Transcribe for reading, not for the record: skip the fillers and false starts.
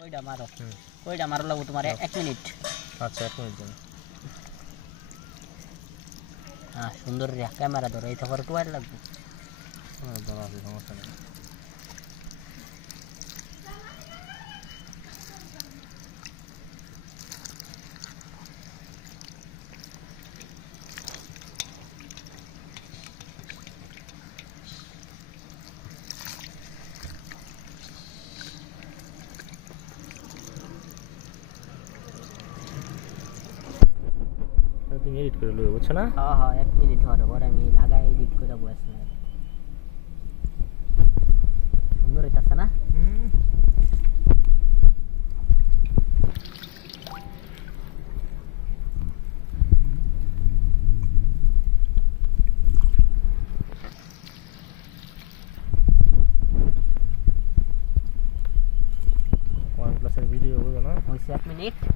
কইটা মারো কইটা মারো লাগবো তোমার 1 মিনিট। আচ্ছা 1 মিনিট দেন। হ্যাঁ সুন্দর রে ক্যামেরা ধরো এই থাকার টুয়ার লাগবে। হ্যাঁ দাঁড়া আছে সমস্যা নেই। তুমি এডিট করে লইবে বুঝছো না? হ্যাঁ হ্যাঁ 1 মিনিট হওয়ার পর আমি লাগাই এডিট করে বসে না। সুন্দর হইতাছে না? OnePlus এর ভিডিও বুঝো না? হইছে 1 মিনিট।